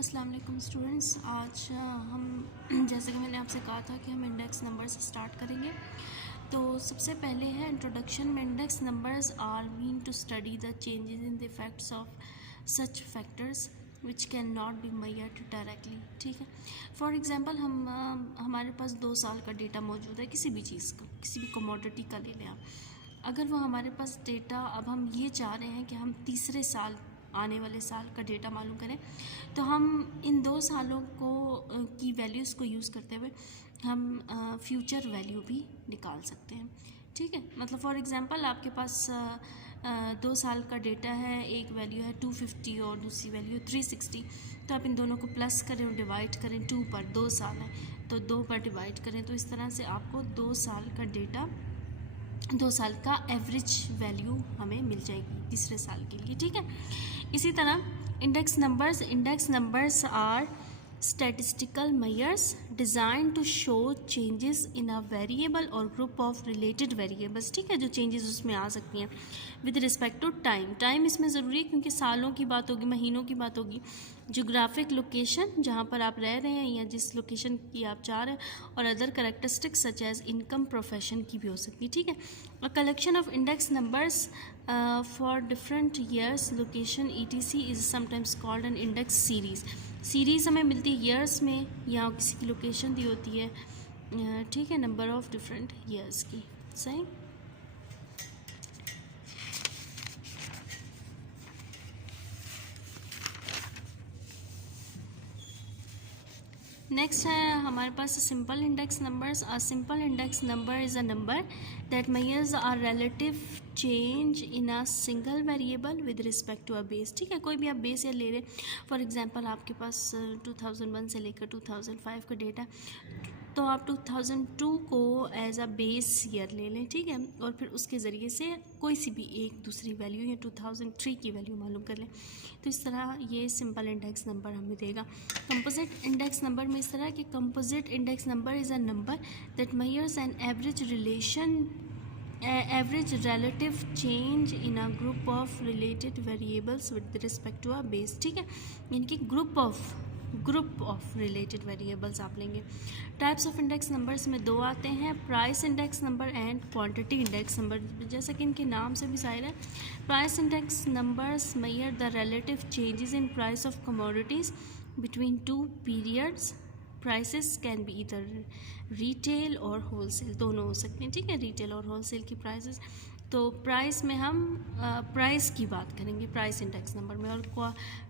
अस्सलाम वालेकुम स्टूडेंट्स। आज हम जैसे कि मैंने आपसे कहा था कि हम इंडेक्स नंबर से स्टार्ट करेंगे। तो सबसे पहले है इंट्रोडक्शन में index numbers are meant to study the changes in the effects of such factors which can not be measured directly. ठीक है, फॉर एग्जांपल हम हमारे पास 2 साल का डेटा मौजूद है किसी भी चीज़ का, किसी भी कमोडिटी का ले लें आप। अगर वो हमारे पास डेटा, अब हम ये चाह रहे हैं कि हम तीसरे साल, आने वाले साल का डेटा मालूम करें, तो हम इन 2 सालों को की वैल्यूज़ को यूज़ करते हुए हम फ्यूचर वैल्यू भी निकाल सकते हैं। ठीक है, मतलब फॉर एग्जांपल आपके पास 2 साल का डेटा है, एक वैल्यू है 250 और दूसरी वैल्यू 360। तो आप इन दोनों को प्लस करें और डिवाइड करें 2 पर, 2 साल है तो 2 पर डिवाइड करें, तो इस तरह से आपको 2 साल का डेटा, 2 साल का एवरेज वैल्यू हमें मिल जाएगी तीसरे साल के लिए। ठीक है, इसी तरह index numbers are statistical measures designed to show changes in a variable or group of related variables। ठीक है, जो changes उसमें आ सकती हैं with respect to टाइम इसमें ज़रूरी है क्योंकि सालों की बात होगी, महीनों की बात होगी, जोग्राफिक लोकेशन जहाँ पर आप रह रहे हैं या जिस लोकेशन की आप चाह रहे हैं, और other characteristics such as income, profession की भी हो सकती है। ठीक है, a collection of index numbers for different years, location ETC is sometimes called an index series हमें मिलती है ईयर्स में या किसी की लोकेशन दी होती है। ठीक है, नंबर ऑफ डिफरेंट ईयर्स की। सही, नेक्स्ट है हमारे पास simple index numbers. A simple index number is a number that measures our relative change in a single variable with respect to a base. ठीक है, कोई भी आप बेस ईयर ले रहे, फॉर एग्जांपल आपके पास 2001 से लेकर 2005 का डेटा, तो आप 2002 को एज अ बेस ईयर ले लें। ठीक है, और फिर उसके ज़रिए से कोई सी भी एक दूसरी वैल्यू या 2003 की वैल्यू मालूम कर लें, तो इस तरह ये सिंपल इंडेक्स नंबर हमें देगा। कंपोजिट इंडेक्स नंबर में इस तरह कि composite index number is a number that measures an average relative change in a group of related variables with respect to a base। ठीक है, यानी कि ग्रुप ऑफ रिलेटेड वेरिएबल्स आप लेंगे। टाइप्स ऑफ इंडेक्स नंबर्स में 2 आते हैं, price index number and quantity index number. जैसा कि इनके नाम से भी जाहिर है, price index numbers measure the relative changes in price of commodities between 2 periods. Prices can be इधर रिटेल और होलसेल, दोनों हो सकते हैं। ठीक है, रिटेल और होलसेल की प्राइसेस। तो प्राइस में हम प्राइस की बात करेंगे प्राइस इंडेक्स नंबर में, और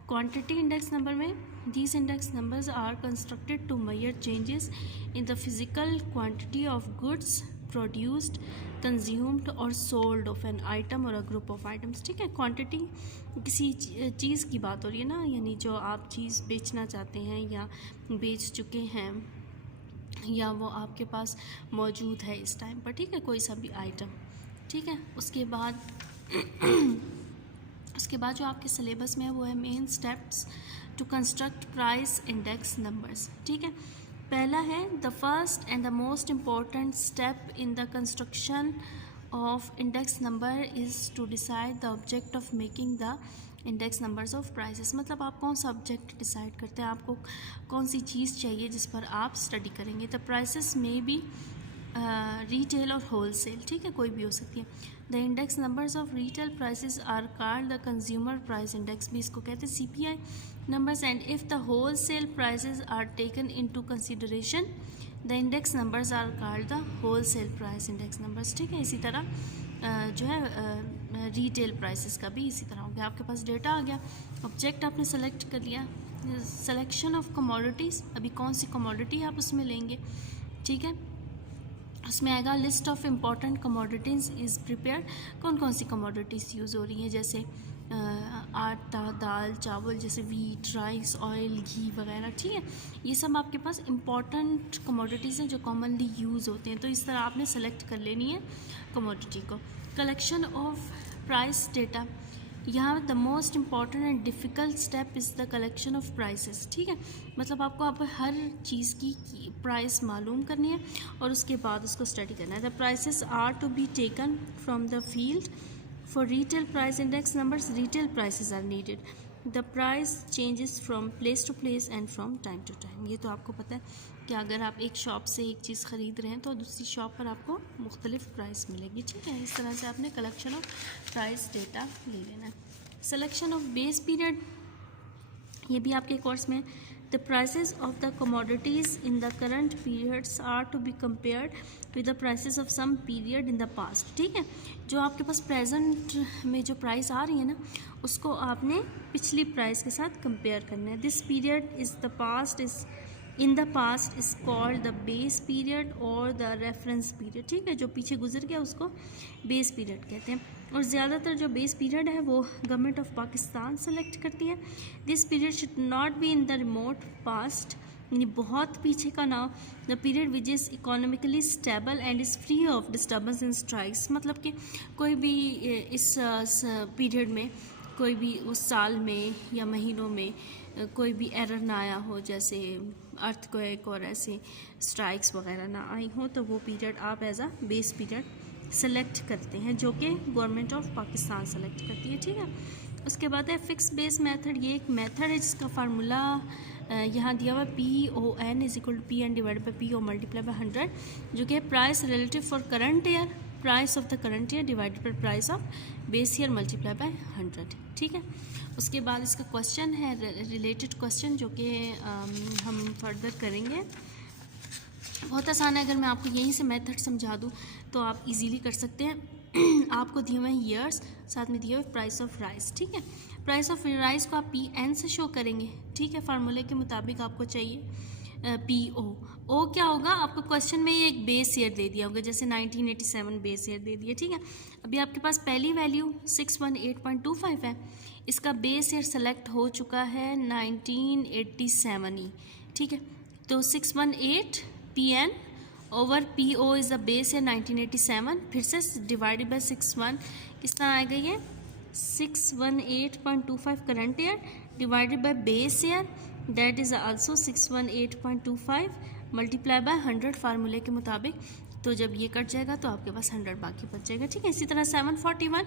क्वांटिटी इंडेक्स नंबर में these index numbers are constructed to measure changes in the physical quantity of goods produced, consumed और सोल्ड ऑफ एन आइटम और अ ग्रुप ऑफ आइटम्स। ठीक है, क्वांटिटी किसी चीज़ की बात हो रही है ना, यानी जो आप चीज़ बेचना चाहते हैं या बेच चुके हैं या वो आपके पास मौजूद है इस टाइम पर। ठीक है, कोई सा भी आइटम। ठीक है, उसके बाद जो आपके सिलेबस में है वो है main steps to construct price index numbers. ठीक है, पहला है the first and the most important step in the construction of index number is to decide the object of making the index numbers of prices. मतलब आप कौन सा object decide करते हैं, आपको कौन सी चीज़ चाहिए जिस पर आप स्टडी करेंगे। द प्राइसेस में भी रिटेल और होलसेल। ठीक है, कोई भी हो सकती है। The index numbers of retail prices are called the consumer price index, भी इसको कहते हैं CPI numbers, and if the wholesale prices are taken into consideration the index numbers are called the wholesale price index numbers। ठीक है, इसी तरह जो है रिटेल प्राइसेस का भी इसी तरह हो गया। आपके पास डेटा आ गया, ऑब्जेक्ट आपने सेलेक्ट कर लिया, सिलेक्शन ऑफ कमोडिटीज़, अभी कौन सी कमोडिटी आप उसमें लेंगे। ठीक है, उसमें आएगा list of important commodities is prepare, कौन कौन सी कमोडिटीज़ यूज़ हो रही हैं, जैसे आटा, दाल, चावल, जैसे वीट, राइस, ऑयल, घी वगैरह। ठीक है, ये सब आपके पास इम्पॉर्टेंट कमोडिटीज़ हैं जो कॉमनली यूज़ होते हैं, तो इस तरह आपने सेलेक्ट कर लेनी है कमोडिटी को। कलेक्शन ऑफ प्राइस डेटा, यहाँ the most important and difficult step is the collection of prices. ठीक है, मतलब आपको आप हर चीज़ की प्राइस मालूम करनी है और उसके बाद उसको स्टडी करना है। The prices are to be taken from the field. For retail price index numbers, retail prices are needed. The price changes from place to place and from time to time. ये तो आपको पता है कि अगर आप एक शॉप से एक चीज़ ख़रीद रहे हैं तो दूसरी शॉप पर आपको मुख्तलिफ प्राइस मिलेगी, ठीक है। इस तरह से आपने कलेक्शन ऑफ प्राइस डेटा ले लेना है। सिलेक्शन ऑफ बेस पीरियड, ये भी आपके कोर्स में। The prices of the commodities in the current periods are to be compared with the prices of some period in the past, ठीक है। जो आपके पास प्रेजेंट में जो प्राइस आ रही है ना, उसको आपने पिछली प्राइस के साथ कंपेयर करना है। This period is the past is in the past is called the base period और द रेफरेंस पीरियड, ठीक है। जो पीछे गुजर गया उसको बेस पीरियड कहते हैं। और ज़्यादातर जो बेस पीरियड है वो गवर्नमेंट ऑफ पाकिस्तान सेलेक्ट करती है। This period should not be in the remote past, यानी बहुत पीछे का ना। The period which is economically stable and is free of disturbance in strikes, मतलब कि कोई भी इस पीरियड में कोई भी उस साल में या महीनों में कोई भी एरर ना आया हो, जैसे अर्थक्वेक और ऐसे स्ट्राइक्स वगैरह ना आई हो, तो वो पीरियड आप as a base period select करते हैं, जो कि गवर्नमेंट ऑफ पाकिस्तान सेलेक्ट करती है, ठीक है। उसके बाद है फिक्स बेस मेथड। ये एक मेथड है जिसका फार्मूला यहाँ दिया हुआ PON is equal to PN divide by PO multiply by 100, जो कि price relative for current year, price of the current year divided by price of base year multiply by 100, ठीक है। उसके बाद इसका क्वेश्चन है रिलेटेड क्वेश्चन, जो कि हम फर्दर करेंगे। बहुत आसान है, अगर मैं आपको यहीं से मेथड समझा दूँ तो आप इजीली कर सकते हैं। आपको दिए हुए हैं ईयर्स, साथ में दिए हुए प्राइस ऑफ राइस, ठीक है। प्राइस ऑफ राइस को आप PN से शो करेंगे, ठीक है। फार्मूले के मुताबिक आपको चाहिए PO। ओ क्या होगा, आपको क्वेश्चन में ये एक बेस ईयर दे दिया होगा, जैसे 1987 बेस ईयर दे दिया, ठीक है। अभी आपके पास पहली वैल्यू 618.25 है, इसका बेस ईयर सेलेक्ट हो चुका है 1987 ही, ठीक है। तो 618 PN over PO is the base year 1987, फिर से डिवाइडेड बाई 61, किस तरह आएगा ये 618.25 current year divided by base year that is also 618.25 multiply by 100 फार्मूले के मुताबिक। तो जब ये कट जाएगा तो आपके पास 100 बाकी बच जाएगा, ठीक है। इसी तरह 741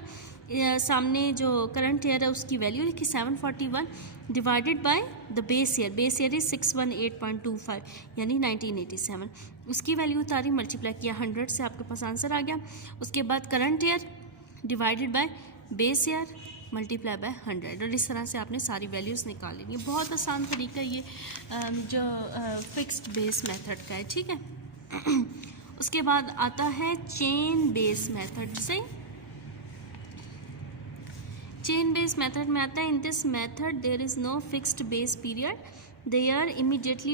सामने जो करंट ईयर है उसकी वैल्यू लिखी 741 divided by the base year is 618.25 यानी 1987, उसकी वैल्यू उतारी, मल्टीप्लाई किया 100 से, आपके पास आंसर आ गया। उसके बाद current year divided by base year multiply by 100, और इस तरह से आपने सारी वैल्यूज़ निकाल लेनी है। बहुत आसान तरीका ये जो फिक्स्ड बेस मेथड का है, ठीक है। उसके बाद आता है चेन बेस मेथड। से चेन बेस मेथड में आता है, in this method there is no fixed base period, they are immediately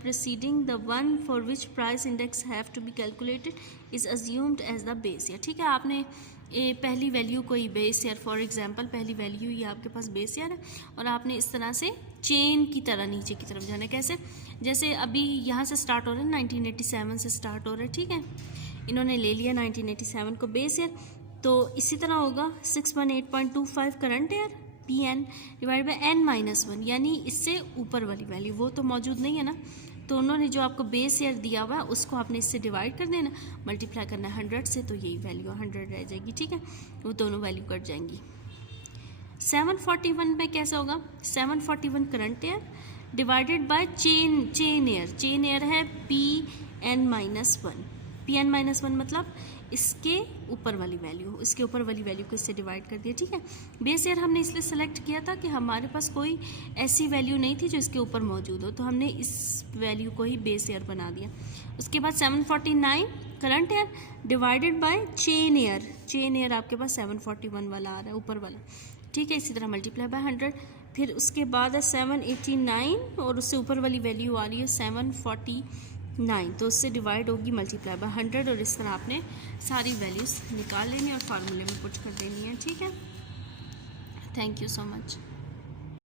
preceding the one for which price index have to be calculated is assumed as the base year, ठीक है। आपने पहली value कोई base year, for example पहली value ये आपके पास base year है, और आपने इस तरह से चेन की तरह नीचे की तरफ जाना है। कैसे, जैसे अभी यहाँ से स्टार्ट हो रहा है 1987 से स्टार्ट हो रहा है, ठीक है। इन्होंने ले लिया 1987 को बेस ईयर, तो इसी तरह होगा 618.25 current year PN divide by N-1, यानी इससे ऊपर वाली वैल्यू वो तो मौजूद नहीं है ना, तो उन्होंने जो आपको बेस ईयर दिया हुआ है उसको आपने इससे डिवाइड कर देना, मल्टीप्लाई करना है 100 से, तो यही वैल्यू 100 रह जाएगी, ठीक है। वो दोनों वैल्यू कट जाएंगी। 741 में कैसा होगा, 741 current year divided by chain year है PN-1, PN-1 मतलब इसके ऊपर वाली वैल्यू, इसके ऊपर वाली वैल्यू को इससे डिवाइड कर दिया, ठीक है। बेस ईयर हमने इसलिए सेलेक्ट किया था कि हमारे पास कोई ऐसी वैल्यू नहीं थी जो इसके ऊपर मौजूद हो, तो हमने इस वैल्यू को ही बेस ईयर बना दिया। उसके बाद 749 current year divided by chain year आपके पास 741 वाला आ रहा है, ऊपर वाला, ठीक है। इसी तरह मल्टीप्लाई बाय 100, फिर उसके बाद है 789 और उससे ऊपर वाली वैल्यू आ रही है 749, तो उससे डिवाइड होगी मल्टीप्लाई बाय 100, और इस तरह आपने सारी वैल्यूज़ निकाल लेनी और फार्मूले में पुट कर देनी है, ठीक है। Thank you so much.